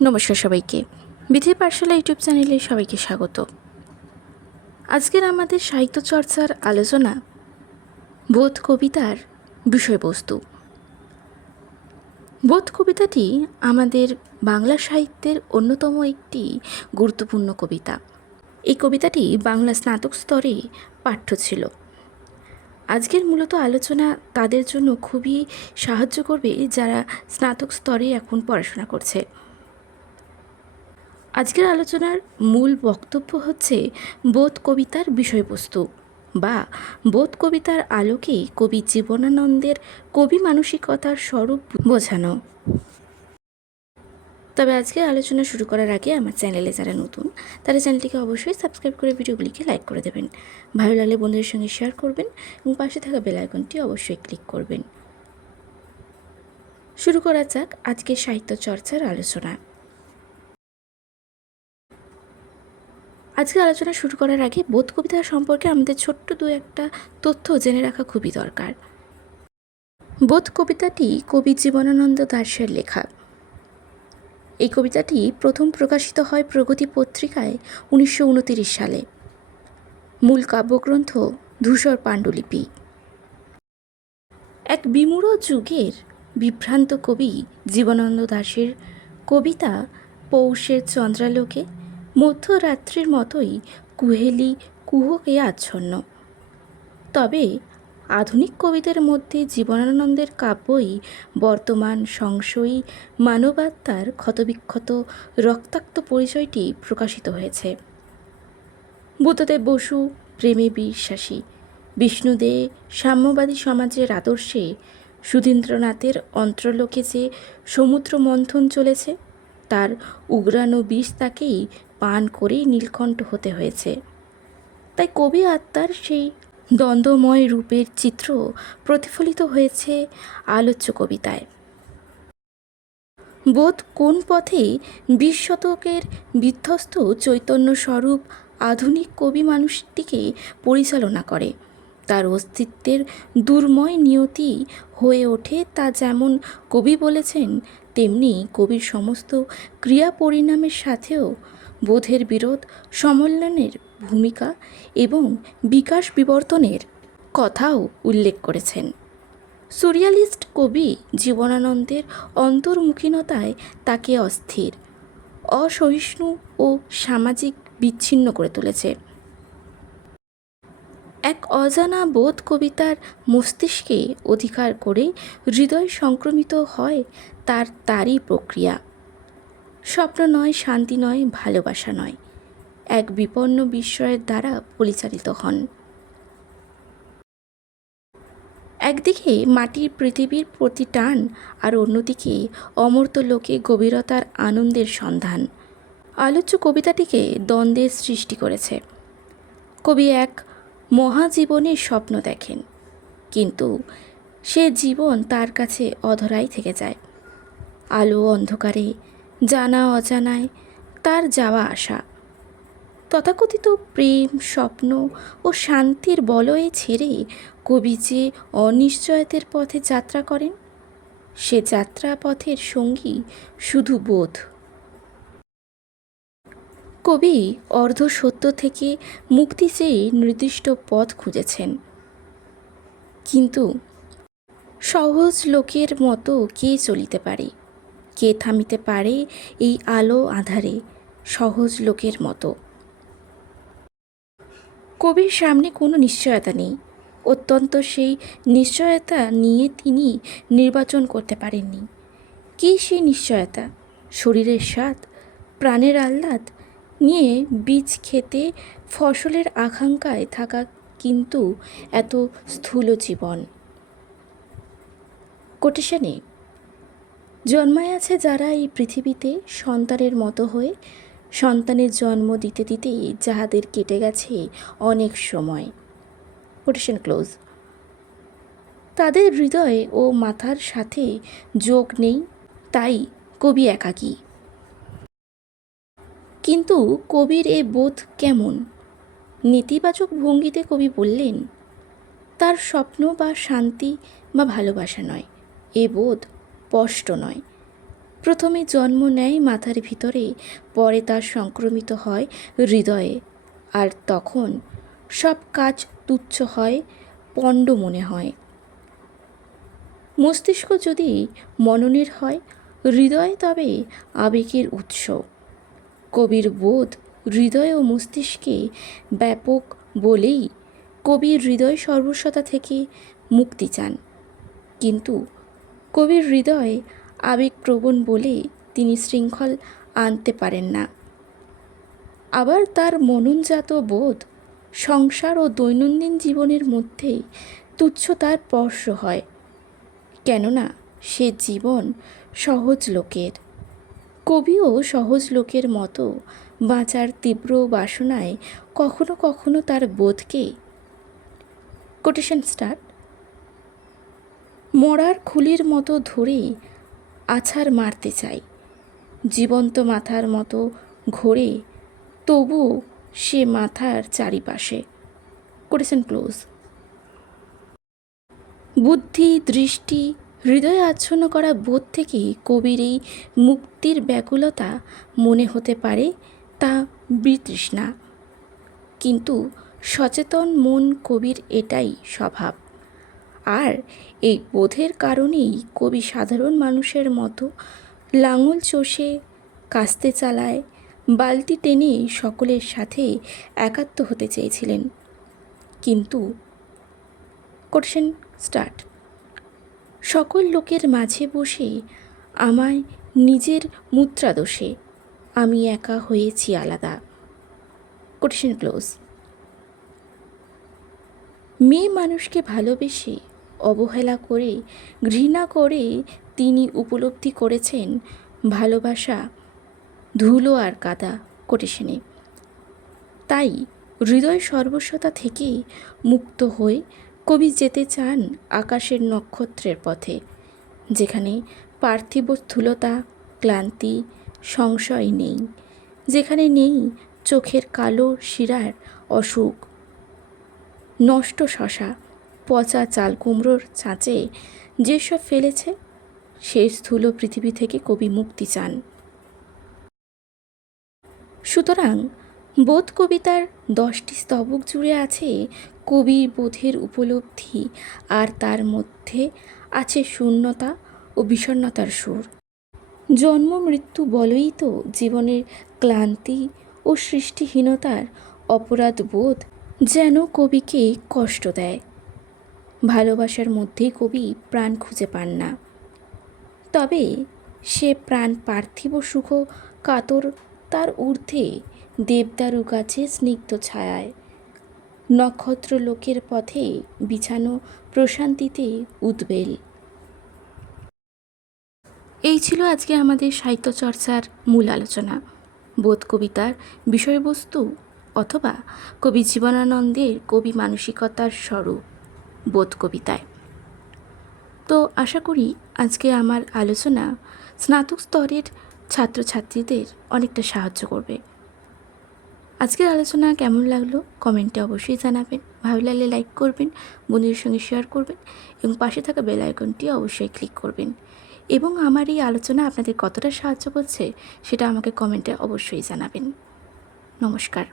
নমস্কার সবাইকে। বিধি পাঠশালা ইউটিউব চ্যানেলে সবাইকে স্বাগত। আজকের আমাদের সাহিত্য চর্চার আলোচনা বোধ কবিতার বিষয়বস্তু। বোধ কবিতাটি আমাদের বাংলা সাহিত্যের অন্যতম একটি গুরুত্বপূর্ণ কবিতা। এই কবিতাটি বাংলা স্নাতক স্তরে পাঠ্য ছিল। আজকের মূলত আলোচনা তাদের জন্য খুবই সাহায্য করবে যারা স্নাতক স্তরে এখন পড়াশোনা করছে। আজকের আলোচনার মূল বক্তব্য হচ্ছে বোধ কবিতার বিষয়বস্তু বা বোধ কবিতার আলোকে কবি জীবনানন্দের কবি মানসিকতার স্বরূপ বোঝানো। তবে আজকে আলোচনা শুরু করার আগে আমার চ্যানেলে যারা নতুন, তারা চ্যানেলটিকে অবশ্যই সাবস্ক্রাইব করে ভিডিওগুলিকে লাইক করে দেবেন। ভালো লাগলে বন্ধুদের সঙ্গে শেয়ার করবেন এবং পাশে থাকা বেল আইকনটি অবশ্যই ক্লিক করবেন। শুরু করা যাক আজকের সাহিত্য চর্চার আলোচনা। আজকে আলোচনা শুরু করার আগে বোধ কবিতা সম্পর্কে আমাদের ছোট্ট দু একটা তথ্য জেনে রাখা খুবই দরকার। বোধ কবিতাটি কবি জীবনানন্দ দাসের লেখা। এই কবিতাটি প্রথম প্রকাশিত হয় প্রগতি পত্রিকায় উনিশশো সালে। মূল কাব্যগ্রন্থ ধূসর পাণ্ডুলিপি। এক বিমূঢ় যুগের বিভ্রান্ত কবি জীবনানন্দ দাশের কবিতা পৌষের চন্দ্রালোকে মধ্যরাত্রির মতোই কুহেলি কুহকে আচ্ছন্ন। তবে আধুনিক কবিদের মধ্যে জীবনানন্দের কাব্যই বর্তমান সংশয়ী মানবাত্মার ক্ষতবিক্ষত রক্তাক্ত পরিচয়টি প্রকাশিত হয়েছে। বুদ্ধদেব বসু, প্রেমে বিশ্বাসী, বিষ্ণুদে সাম্যবাদী সমাজের আদর্শে সুধীন্দ্রনাথের অন্ত্রলোকে যে সমুদ্র মন্থন চলেছে, তার উগ্রানো বিষ তাকেই পান করেই নীলকণ্ঠ হতে হয়েছে। তাই কবি আত্মার সেই দ্বন্দ্বময় রূপের চিত্র প্রতিফলিত হয়েছে আলোচ্য কবিতায়। বোধ কোন পথে বিশ শতকের বিধ্বস্ত চৈতন্য স্বরূপ আধুনিক কবি মানুষটিকে পরিচালনা করে, তার অস্তিত্বের দুর্ময় নিয়তি হয়ে ওঠে তা যেমন কবি বলেছেন, তেমনি কবির সমস্ত ক্রিয়া পরিণামের সাথেও বোধের বিরোধ সমন্বয়ের ভূমিকা এবং বিকাশ বিবর্তনের কথাও উল্লেখ করেছেন। সুরিয়ালিস্ট কবি জীবনানন্দের অন্তর্মুখীনতায় তাকে অস্থির, অসহিষ্ণু ও সামাজিক বিচ্ছিন্ন করে তুলেছে। এক অজানা বোধ কবিতার মস্তিষ্কে অধিকার করে হৃদয় সংক্রমিত হয় তার তারই প্রক্রিয়া। স্বপ্ন নয়, শান্তি নয়, ভালোবাসা নয়। এক বিপন্ন বিস্ময়ের দ্বারা পরিচালিত হন। একদিকে মাটির পৃথিবীর প্রতি টান আর অন্যদিকে অমর্ত লোকে গভীরতার আনন্দের সন্ধান। আলোচ্য কবিতাটিকে দ্বন্দ্বের সৃষ্টি করেছে। কবি এক মহাজীবনের স্বপ্ন দেখেন, কিন্তু সে জীবন তার কাছে অধরাই থেকে যায়। আলো অন্ধকারে জানা অজানায় তার যাওয়া আসা। তথাকথিত প্রেম, স্বপ্ন ও শান্তির বলয়ে ছেড়ে কবি যে অনিশ্চয়তের পথে যাত্রা করেন, সে যাত্রা পথের সঙ্গী শুধু বোধ। কবি অর্ধ সত্য থেকে মুক্তি চেয়ে নির্দিষ্ট পথ খুঁজেছেন। কিন্তু সহজ লোকের মতো কে চলিতে পারে? কে থামিতে পারে এই আলো আধারে, সহজ লোকের মতো। কবির সামনে কোনো নিশ্চয়তা নেই। অত্যন্ত সেই নিশ্চয়তা নিয়ে তিনি নির্বাচন করতে পারেননি। কী সেই নিশ্চয়তা? শরীরের স্বাদ? প্রাণের আহ্লাদ? নিয়ে বীজ খেতে ফসলের আকাঙ্ক্ষায় থাকা কিন্তু এত স্থূল জীবন। কোটেশনে জন্মায় আছে যারা এই পৃথিবীতে সন্তানের মতো হয়ে সন্তানের জন্ম দিতে দিতেই যাহাদের কেটে গেছে অনেক সময়। কোটেশন ক্লোজ তাদের হৃদয় ও মাথার সাথে যোগ নেই, তাই কবি একাকী। কিন্তু কবির এ বোধ কেমন? নেতিবাচক ভঙ্গিতে কবি বললেন, তার স্বপ্ন বা শান্তি বা ভালোবাসা নয়, এ বোধ স্পষ্ট নয়। প্রথমে জন্ম নেয় মাথার ভিতরে, পরে তার সংক্রমিত হয় হৃদয়ে। আর তখন সব কাজ তুচ্ছ হয়, পণ্ড মনে হয়। মস্তিষ্ক যদি মননের হয়, হৃদয় তবে আবেগের উৎস। কবির বোধ হৃদয় ও মস্তিষ্কে ব্যাপক বলেই কবির হৃদয় সর্বস্বতা থেকে মুক্তি চান। কিন্তু কবির হৃদয়ে আবেগপ্রবণ বলে তিনি শৃঙ্খল আনতে পারেন না। আবার তার মননজাত বোধ সংসার ও দৈনন্দিন জীবনের মধ্যেই তুচ্ছ তার স্পর্শ হয়, কেননা সে জীবন সহজ লোকের। কবিও সহজ লোকের মতো বাঁচার তীব্র বাসনায় কখনো কখনো তার বোধকে কোটেশন স্টার্ট মরার খুলির মতো ধরে আছাড় মারতে চাই। জীবন্ত মাথার মতো ঘোরে তবুও সে মাথার চারিপাশে। করেছেন ক্লোজ। বুদ্ধি, দৃষ্টি, হৃদয় আচ্ছন্ন করা বোধ থেকে কবির এই মুক্তির ব্যাকুলতা মনে হতে পারে তা বিতৃষ্ণা। কিন্তু সচেতন মন কবির এটাই স্বভাব। আর এই বোধের কারণেই কবি সাধারণ মানুষের মতো লাঙল চষে, কাস্তে চালায়, বালতি টেনে সকলের সাথে একাত্ম হতে চেয়েছিলেন। কিন্তু কোটেশন স্টার্ট। সকল লোকের মাঝে বসে আমায় নিজের মুদ্রাদোষে আমি একা হয়েছি আলাদা। Quotation close. মেয়ে মানুষকে ভালোবেসে অবহেলা করে, ঘৃণা করে, তিনি উপলব্ধি করেছেন। ভালোবাসা ধুলো আর কাদা কোটেশনে তাই হৃদয় সর্বস্বতা থেকে মুক্ত হয়ে কবি যেতে চান আকাশের নক্ষত্রের পথে, যেখানে পার্থিব স্থূলতা, ক্লান্তি, সংশয় নেই, যেখানে নেই চোখের কালো শিরার অসুখ, নষ্ট শশা পচা চাল কুমড়োর চাঁচে যেসব ফেলেছে, সেই স্থূল পৃথিবী থেকে কবি মুক্তি চান। সুতরাং বোধ কবিতার দশটি স্তবক জুড়ে আছে কবির বোধের উপলব্ধি আর তার মধ্যে আছে শূন্যতা ও বিষণ্ণতার সুর। জন্ম, মৃত্যু বলই তো জীবনের ক্লান্তি ও সৃষ্টিহীনতার অপরাধ বোধ যেন কবিকে কষ্ট দেয়। ভালোবাসার মধ্যেই কবি প্রাণ খুঁজে পান না। তবে সে প্রাণ পার্থিব সুখ কাতর, তার ঊর্ধ্বে দেবদারু গাছে স্নিগ্ধ ছায়ায়। নক্ষত্র লোকের পথে বিছানো প্রশান্তিতে উদ্বেল। এই ছিল আজকে আমাদের সাহিত্য চর্চার মূল আলোচনা। বোধ কবিতার বিষয়বস্তু অথবা কবি জীবনানন্দের কবি মানসিকতার স্বরূপ। বোধ কবিতায় তো আশা করি আজকে আমার আলোচনা স্নাতক স্তরের ছাত্রছাত্রীদের অনেকটা সাহায্য করবে। আজকের আলোচনা কেমন লাগল কমেন্টে অবশ্যই জানাবেন। ভালো লাগলে লাইক করবেন, বন্ধুদের সঙ্গে শেয়ার করবেন এবং পাশে থাকা বেল আইকনটি অবশ্যই ক্লিক করবেন। এবং আমার এই আলোচনা আপনাদের কতটা সাহায্য করছে সেটা আমাকে কমেন্টে অবশ্যই জানাবেন। নমস্কার।